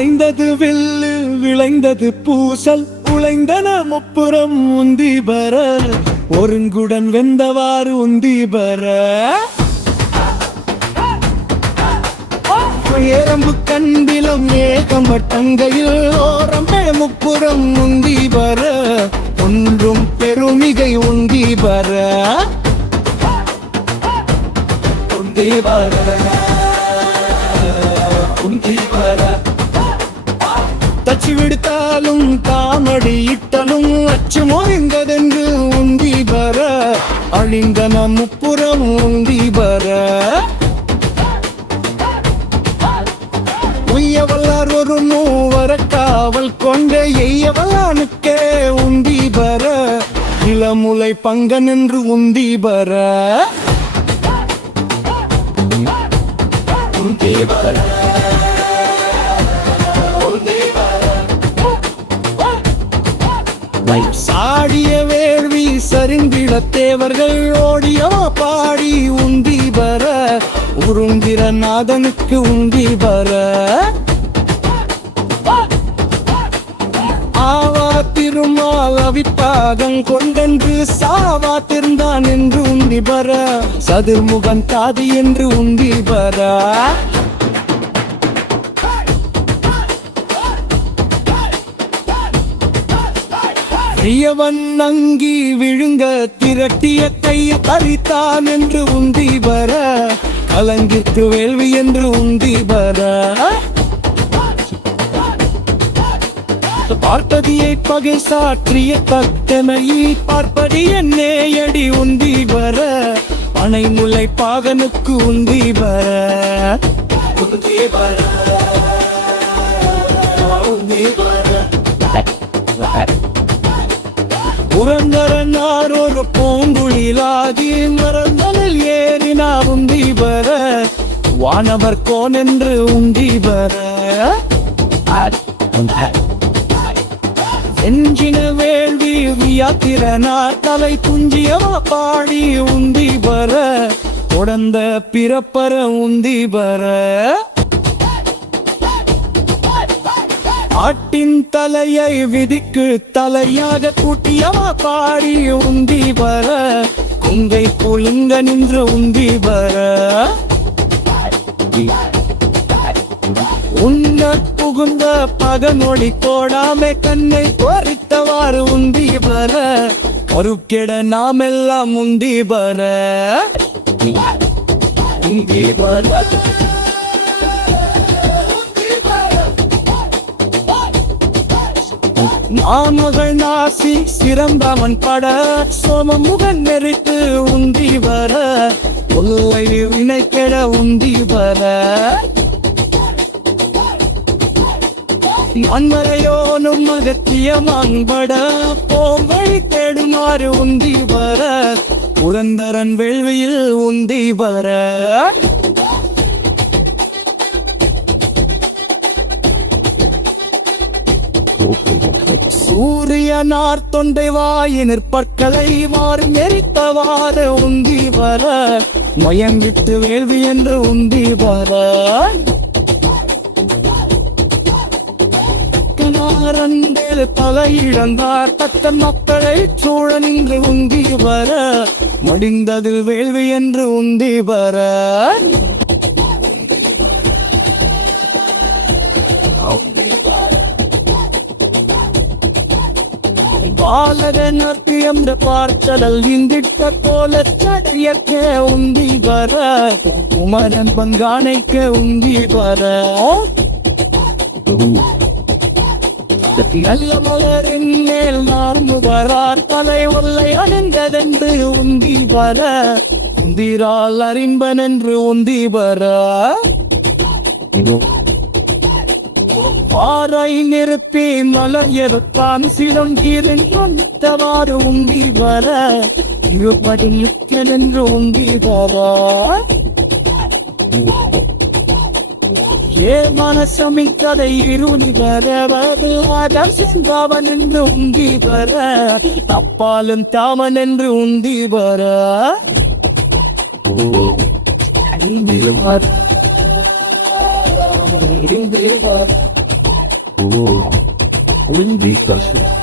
விளைந்தது வில்லு விளைந்தது பூசல். உழைந்தன முப்புறம் உந்தி பர ஒருங்குடன் வெந்தவாறு உந்தி பர ஏரம்பு கண்டிலும் ஏகம் வட்டங்கையில் ஓரமே முப்புறம் உந்தி பர ஒன்றும் பெருமிகை உந்தி பர காமடி இட்டலும் அச்சு மொழிந்ததென்று உந்தி பர அழிந்தன முப்புறம் உந்தி வர. உய்யவல்லார் ஒரு மூவர காவல் கொண்ட எய்யவல்லானுக்கே உந்தி வர இளமுலை பங்கன் என்று உந்தி வர. உந்தி வர. வை சாடிய வேள்வி சரிந்திட தேவர்கள் ஓடியவா பாடி உந்தி வர? உருந்திர நாதனுக்கு உந்தி வர? ஆவா திருமால் அவிப்பாகம் கொண்டென்று சாவா திருந்தான் என்று உந்தி வர? சதுர்முகன் தாதி என்று உந்தி வர? பெரியவன் அங்கி விழுங்க திரட்டிய கையை பறித்தான் என்று உந்தி வர. கலங்கித்து வேள்வி என்று உந்தி வர. பார்ப்பதியை பகை சாற்றிய தத்தனையை பார்ப்பதிய என்னே அடி உந்தி வர. பனை முல்லை பாகனுக்கு உந்தி வர உந்தி வர. உறந்தரனார் ஒரு பூங்குழிலாதி மறந்தலில் ஏறினா உந்தி பர வானவர் கோன் என்று உந்தி பர எஞ்சின வேள்வி வியாத்திரனார் தலை துஞ்சியவா பாடி உந்தி பர உடந்த பிறப்பர உந்தி பர ஆட்டின் தலையை விதிக்கு தலையாக கூட்டியவா பாடி உந்தி வர? குங்கை புழுங்க நின்று உந்தி வர? உன்ன புகுந்த பகனொளி போடாமே கண்ணை பொறித்தவாறு உந்தி வர? பொறுக்கிட நாமெல்லாம் உந்தி வர உந்தி வர? மாமகள் நாசி சிறந்தவன் பட சோமமுகன் நெறித்து உந்தி வர உள்ளை வினைக்கெட உந்தி வர. மண்மறையோனும் அகத்திய மண்பட போம்பழி தேடுமாறு உந்தி வர புரந்தரன் வேள்வியில் உந்தி வர. Oh, சூரியனார் தொண்டை வாயினிற் பற்களை மாறு நெறித்தவாறு உந்தி வர மயங்கிட்டு வேள்வி என்று உந்தி வர. கணாரண்டேல் பல இழந்தார் தத்த மக்களை சூழ நின்று உந்தி வர முடிந்தது வேள்வி என்று உந்தி வர. பாலகனர் என்ற பார்த்தடல் இந்திட்ட போல சரியக்க உந்தி வர குமரன் பங்கானைக்க உந்தி வர. நல்ல மலரின் மேல் நார்ந்து வரார் தலை ஒல்லை அணிந்ததென்று உந்தி வர உந்திரால் அறிம்பன் என்று உந்தி வர. இதோ பாறை நிறுத்தி மலர் எடுத்தான் சிலங்கீரன் சொந்தவாறு உங்கி வர. இருப்பது நிற்கென்று உங்கி வர ஏ மனசமிக்கதை இருளி வரவது ஆதம் சென்றாவன் என்று உந்தி வர. அப்பாலும் தாமன் என்று உந்தி வர. உந்தி வர Ooh. A little be cautious.